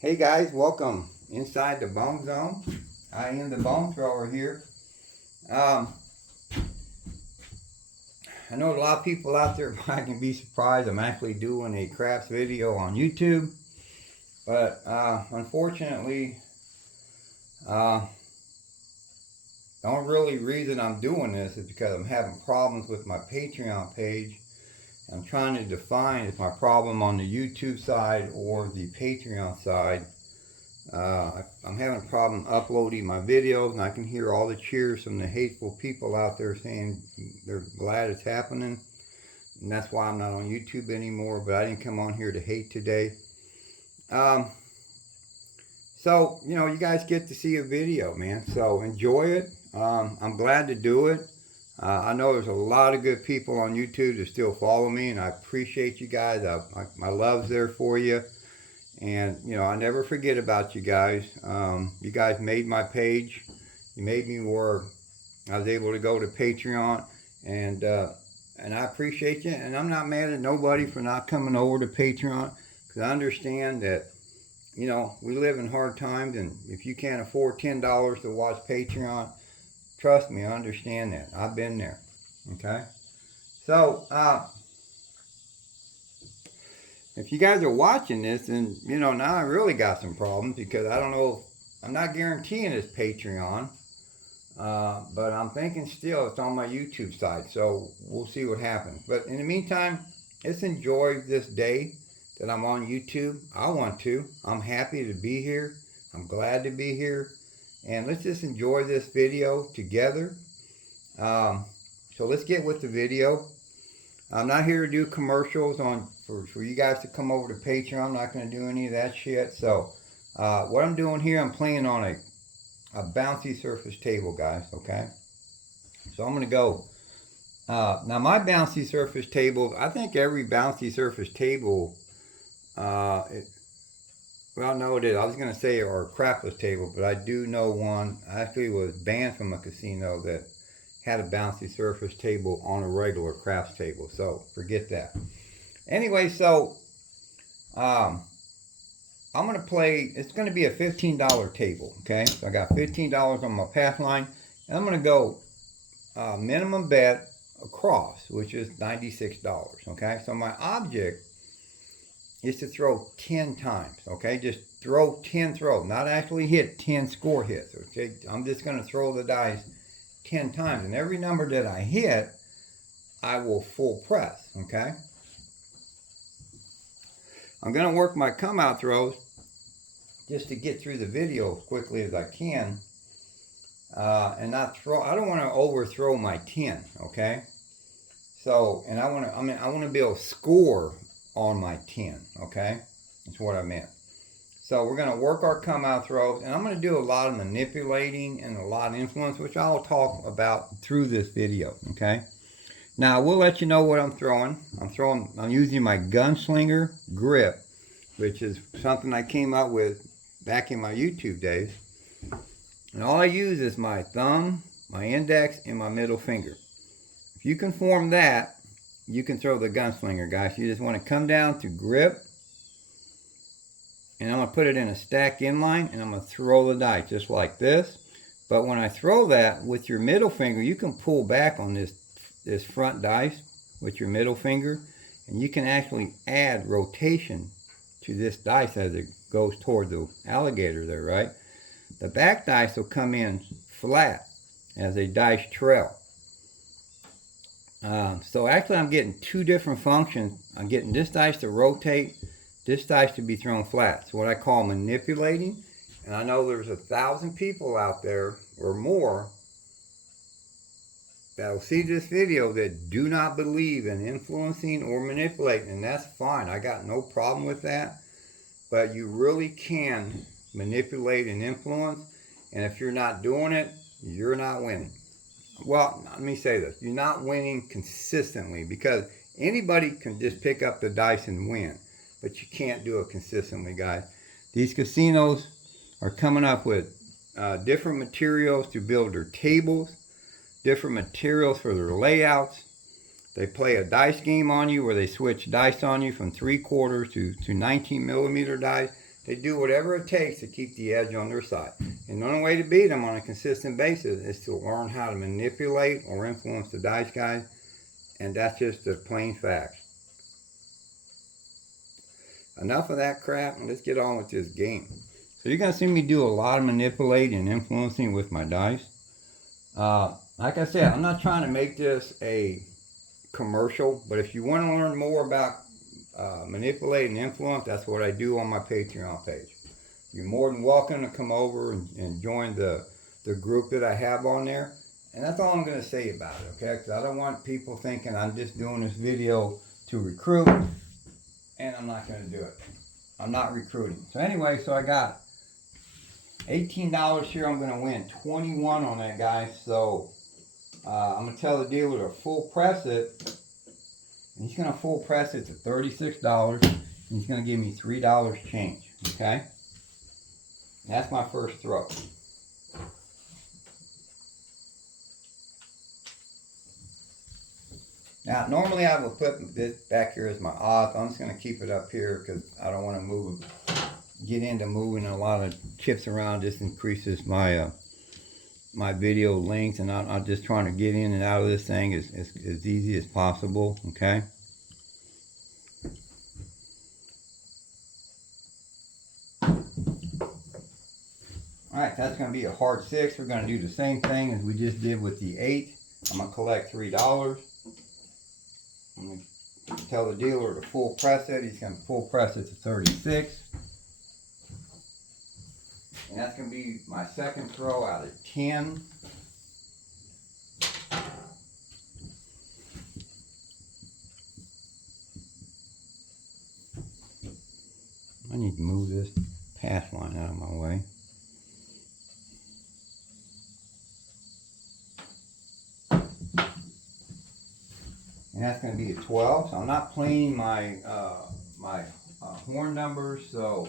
Hey guys, welcome inside the Bone Zone. I am the Bone Thrower here. Um, I know a lot of people out there might can be surprised I'm actually doing a crafts video on YouTube, but unfortunately, uh, the only really reason I'm doing this is because I'm having problems with my Patreon page. I'm trying to define if my problem on the YouTube side or the Patreon side. I'm having a problem uploading my videos, and I can hear all the cheers from the hateful people out there saying they're glad it's happening. And that's why I'm not on YouTube anymore, but I didn't come on here to hate today. Um, so, you guys get to see a video, man. So enjoy it. I'm glad to do it. I know there's a lot of good people on YouTube that still follow me, and I appreciate you guys. My love's there for you. And, I never forget about you guys. You guys made my page. You made me where I was able to go to Patreon. And I appreciate you. And I'm not mad at nobody for not coming over to Patreon. Because I understand that, we live in hard times. And if you can't afford $10 to watch Patreon, trust me, I understand that. I've been there. Okay? So, if you guys are watching this, then, now I really got some problems because I don't know, I'm not guaranteeing it's Patreon, but I'm thinking still it's on my YouTube side, so we'll see what happens. But in the meantime, let's enjoy this day that I'm on YouTube. I want to. I'm happy to be here. I'm glad to be here. And let's just enjoy this video together. So let's get with the video. I'm not here to do commercials for you guys to come over to Patreon. I'm not going to do any of that shit. So what I'm doing here, I'm playing on a bouncy surface table, guys, okay? So I'm going to go. Now my bouncy surface table, I think every bouncy surface table, well, no, it is. I was going to say or a craftless table, but I do know one. I actually was banned from a casino that had a bouncy surface table on a regular crafts table, so forget that. Anyway, so I'm gonna play. It's gonna be a $15 table, okay? So I got $15 on my Pathline, and I'm gonna go minimum bet across, which is $96, okay? So my object is to throw 10 times, okay? Just throw 10 throws, not actually hit 10 score hits, okay? I'm just gonna throw the dice 10 times, and every number that I hit, I will full press, okay? I'm going to work my come out throws just to get through the video as quickly as I can, and not throw. I don't want to overthrow my 10, okay? So, and I want to be able to score on my 10, okay? That's what I meant. So we're going to work our come out throws, and I'm going to do a lot of manipulating and a lot of influence, which I'll talk about through this video, okay? Now I will let you know what I'm throwing. I'm using my Gunslinger grip, which is something I came up with back in my YouTube days. And all I use is my thumb, my index, and my middle finger. If you can form that, you can throw the Gunslinger, guys. You just want to come down to grip, and I'm going to put it in a stack inline, and I'm going to throw the dice just like this. But when I throw that with your middle finger, you can pull back on this front dice with your middle finger, and you can actually add rotation to this dice as it goes toward the alligator there, right? The back dice will come in flat as a dice trail. So actually I'm getting two different functions. I'm getting this dice to rotate, this dice to be thrown flat. It's what I call manipulating. And I know there's 1,000 people out there or more that will see this video that do not believe in influencing or manipulating, and that's fine. I got no problem with that. But you really can manipulate and influence, and if you're not doing it, you're not winning. Well, let me say this. You're not winning consistently, because anybody can just pick up the dice and win, but you can't do it consistently, guys. These casinos are coming up with different materials to build their tables, different materials for their layouts. They play a dice game on you where they switch dice on you from 3/4 to 19 millimeter dice. They do whatever it takes to keep the edge on their side. And the only way to beat them on a consistent basis is to learn how to manipulate or influence the dice, guys. And that's just the plain fact. Enough of that crap, and let's get on with this game. So you're going to see me do a lot of manipulating and influencing with my dice. Like I said, I'm not trying to make this a commercial, but if you want to learn more about manipulate and influence, that's what I do on my Patreon page. You're more than welcome to come over and join the group that I have on there. And that's all I'm going to say about it, okay? Because I don't want people thinking I'm just doing this video to recruit, and I'm not going to do it. I'm not recruiting. So anyway, so I got $18 here. I'm going to win 21 on that, guys. So I'm going to tell the dealer to full press it. And he's going to full press it to $36. And he's going to give me $3 change, okay? And that's my first throw. Now, normally I would put this back here as my odds. I'm just going to keep it up here because I don't want to get into moving a lot of chips around. Just increases my my video length, and I'm just trying to get in and out of this thing as easy as possible, okay? Alright, that's going to be a hard 6. We're going to do the same thing as we just did with the 8. I'm going to collect $3. I'm going to tell the dealer to full press it. He's going to full press it to 36. And that's going to be my second throw out of 10. I need to move this pass line out of my way. And that's going to be a 12. So I'm not playing my horn numbers, so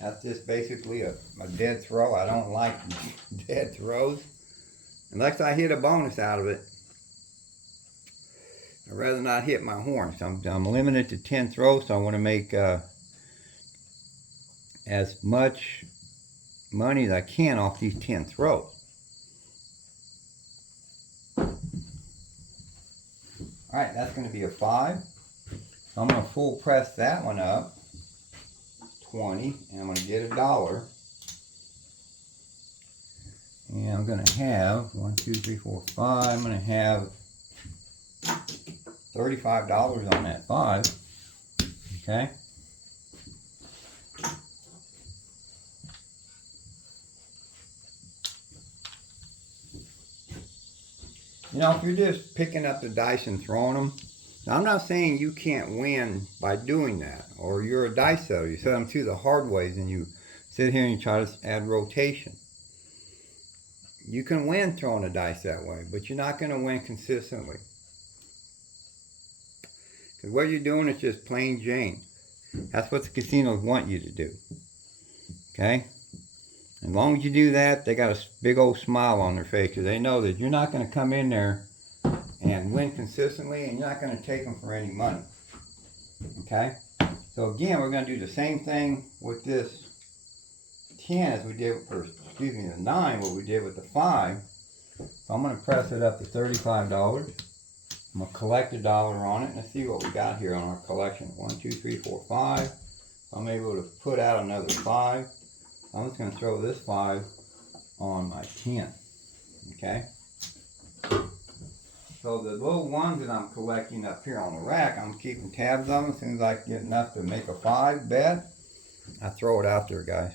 that's just basically a dead throw. I don't like dead throws. Unless I hit a bonus out of it, I'd rather not hit my horn. So I'm limited to 10 throws, so I want to make as much money as I can off these 10 throws. Alright, that's going to be a 5. So I'm going to full press that one up, 20, and I'm going to get $1. And I'm going to have 1, 2, 3, 4, 5. I'm going to have $35 on that 5. Okay. You know, if you're just picking up the dice and throwing them, now I'm not saying you can't win by doing that, or you're a dice setter. You set them to the hard ways and you sit here and you try to add rotation. You can win throwing the dice that way, but you're not going to win consistently. Because what you're doing is just plain Jane. That's what the casinos want you to do. Okay? As long as you do that, they got a big old smile on their face because they know that you're not going to come in there and win consistently, and you're not going to take them for any money. Okay? So again, we're going to do the same thing with this 10 as we did, or excuse me, the 9, what we did with the 5. So I'm going to press it up to $35. I'm going to collect $1 on it. Let's see what we got here on our collection. 1, 2, 3, 4, 5. So I'm able to put out another 5. I'm just going to throw this 5 on my 10, okay? So the little ones that I'm collecting up here on the rack, I'm keeping tabs on them. As soon as I get enough to make a 5 bet, I throw it out there, guys.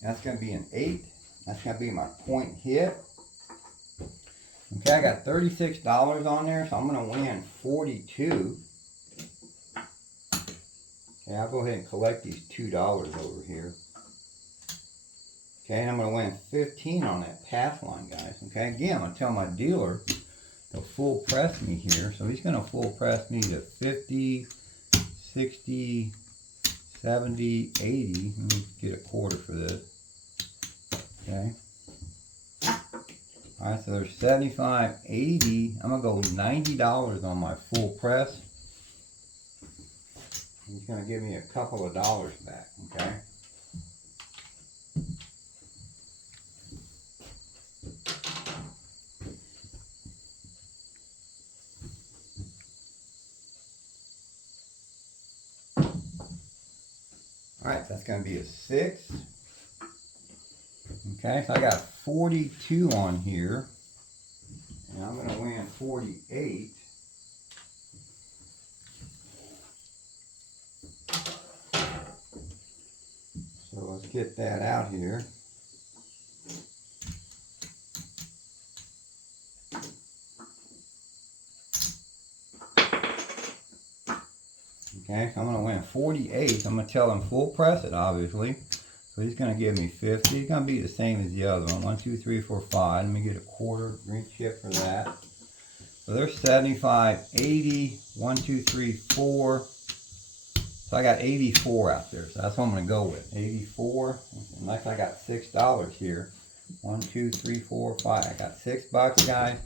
That's going to be an 8. That's going to be my point hit. Okay, I got $36 on there, so I'm going to win 42. Okay, I'll go ahead and collect these $2 over here. Okay, and I'm going to win 15 on that pass line, guys. Okay, again, I'm going to tell my dealer to full press me here. So he's going to full press me to 50, 60, 70, 80. Let me get a quarter for this. Okay. Alright, so there's 75, 80. I'm gonna go $90 on my full press. He's gonna give me a couple of dollars back, okay? Alright, that's gonna be a 6. Okay, so I got 42 on here. And I'm gonna win 48. So let's get that out here. Okay, so I'm going to win 48. I'm going to tell him full press it, obviously. So he's going to give me 50. It's going to be the same as the other one. 1, 2, 3, 4, 5. Let me get a quarter green chip for that. So there's 75, 80, 1, 2, 3, 4. So I got 84 out there. So that's what I'm going to go with. 84. Next I got $6 here. 1, 2, 3, 4, 5. I got $6, guys.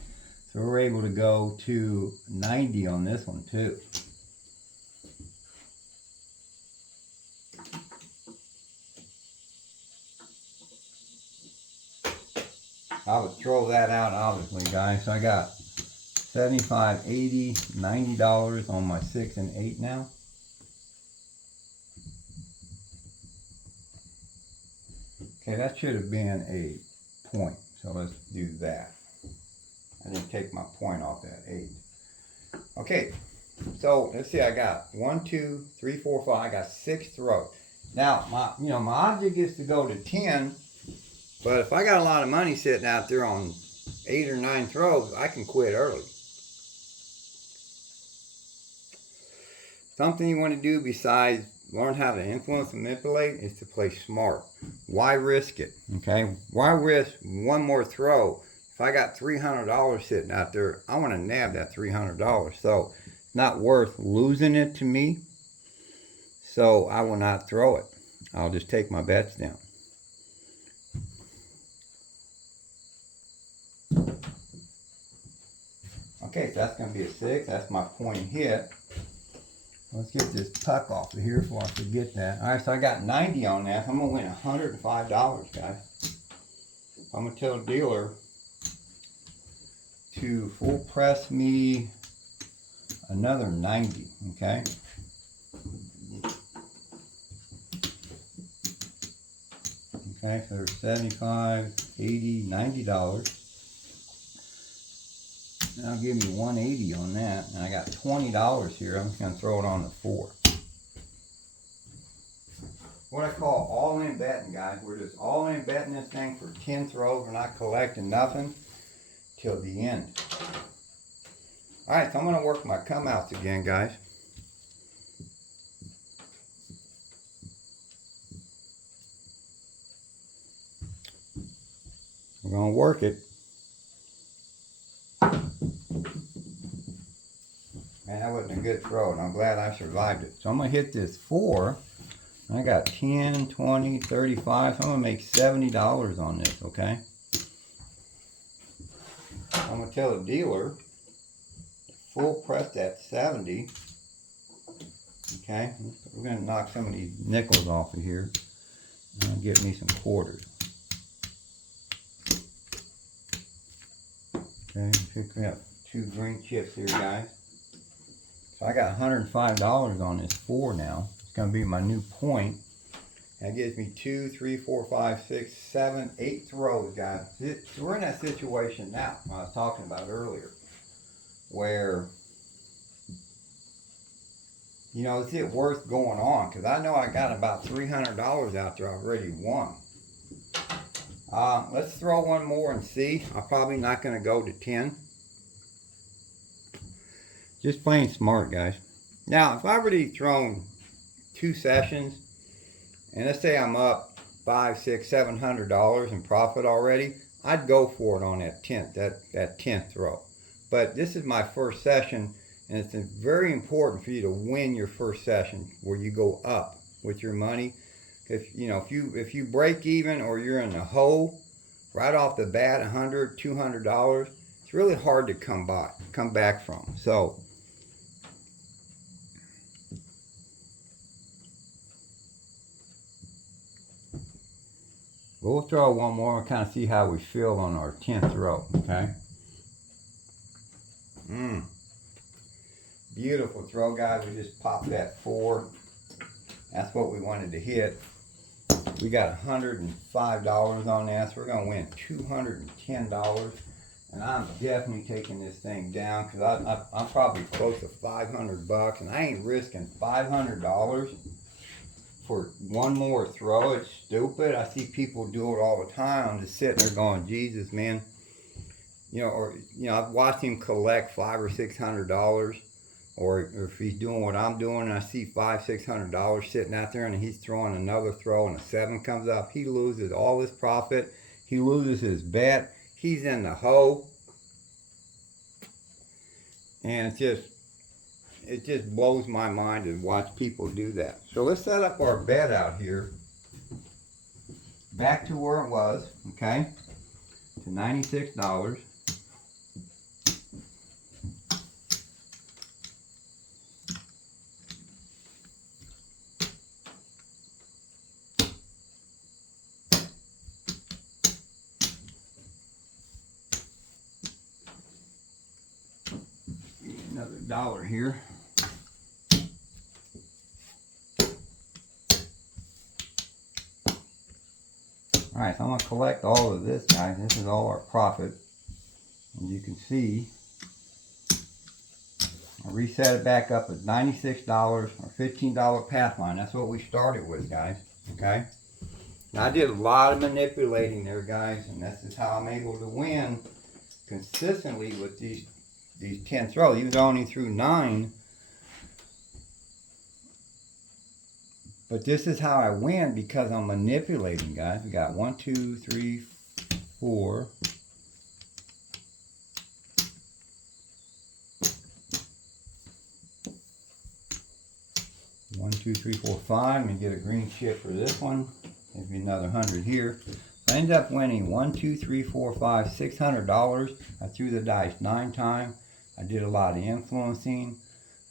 So we're able to go to 90 on this one too. I would throw that out, obviously, guys. So I got 75, 80, $90 on my 6 and 8 now. Okay, that should have been a point. So let's do that. I didn't take my point off that 8. Okay, so let's see. I got 1, 2, 3, 4, 5. I got 6 throws. Now, my object is to go to 10. But if I got a lot of money sitting out there on 8 or 9 throws, I can quit early. Something you want to do besides learn how to influence and manipulate is to play smart. Why risk it? Okay? Why risk one more throw? If I got $300 sitting out there, I want to nab that $300. So it's not worth losing it to me. So I will not throw it. I'll just take my bets down. Okay, so that's going to be a 6. That's my point hit. Let's get this puck off of here before I forget that. Alright, so I got 90 on that. So I'm going to win $105, guys. I'm going to tell the dealer to full press me another 90, okay? Okay, so there's 75, 80, $90. Now give me 180 on that, and I got $20 here. I'm just going to throw it on the 4. What I call all-in betting, guys. We're just all-in betting this thing for 10 throws. We're not collecting nothing till the end. Alright, so I'm going to work my come-outs again, guys. We're going to work it. Man, that wasn't a good throw, and I'm glad I survived it. So I'm going to hit this 4. I got 10, 20, 35. So I'm going to make $70 on this, okay? I'm going to tell the dealer to full press that 70. Okay? We're going to knock some of these nickels off of here and get me some quarters. Okay, pick me up 2 green chips here, guys. So I got $105 on this 4 now. It's going to be my new point. That gives me 2, 3, 4, 5, 6, 7, 8 throws, guys. So we're in that situation now I was talking about earlier, where, you know, is it worth going on? Because I know I got about $300 out there already won. Let's throw one more and see. I'm probably not going to go to 10. Just playing smart, guys. Now, if I've already thrown 2 sessions, and let's say I'm up $500, $600, $700 in profit already, I'd go for it on that 10th throw. But this is my first session, and it's very important for you to win your first session where you go up with your money. If you break even or you're in the hole, right off the bat, $100, $200, it's really hard to come back from. So we'll throw one more and kind of see how we feel on our 10th throw, okay? Beautiful throw, guys. We just popped that 4. That's what we wanted to hit. We got $105 on that, so we're going to win $210. And I'm definitely taking this thing down because I'm probably close to $500, and I ain't risking $500 for one more throw. It's stupid. I see people do it all the time. I'm just sitting there going, Jesus, man. I've watched him collect $500 or $600, or if he's doing what I'm doing, and I see $500, $600 sitting out there, and he's throwing another throw, and a 7 comes up. He loses all his profit. He loses his bet. He's in the hole, and it just blows my mind to watch people do that. So let's set up our bet out here, back to where it was, okay, to $96. Another $1 here. Alright, so I'm going to collect all of this, guys. This is all our profit. And you can see, I reset it back up at $96 or $15 path line. That's what we started with, guys. Okay? Now, I did a lot of manipulating there, guys, and this is how I'm able to win consistently with these 10 throws. He was only through 9. But this is how I win because I'm manipulating, guys. We got 1, 2, 3, 4. 1, 2, 3, 4, 5. I'm gonna get a green chip for this one. Maybe another 100 here. I ended up winning 1, 2, 3, 4, 5, $600. I threw the dice 9 times. I did a lot of influencing,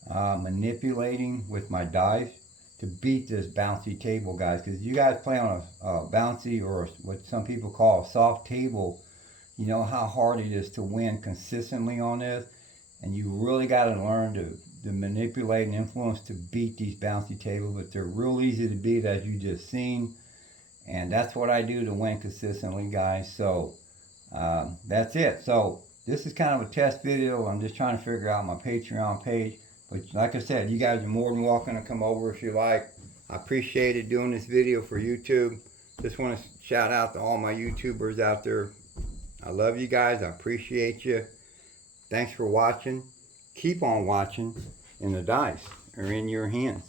manipulating with my dice to beat this bouncy table, guys. Because you guys play on a bouncy, or what some people call a soft table, you know how hard it is to win consistently on this. And you really got to learn to manipulate and influence to beat these bouncy tables. But they're real easy to beat, as you just seen. And that's what I do to win consistently, guys. So that's it. So this is kind of a test video. I'm just trying to figure out my Patreon page. But like I said, you guys are more than welcome to come over if you like. I appreciated doing this video for YouTube. Just want to shout out to all my YouTubers out there. I love you guys. I appreciate you. Thanks for watching. Keep on watching, and the dice are in your hands.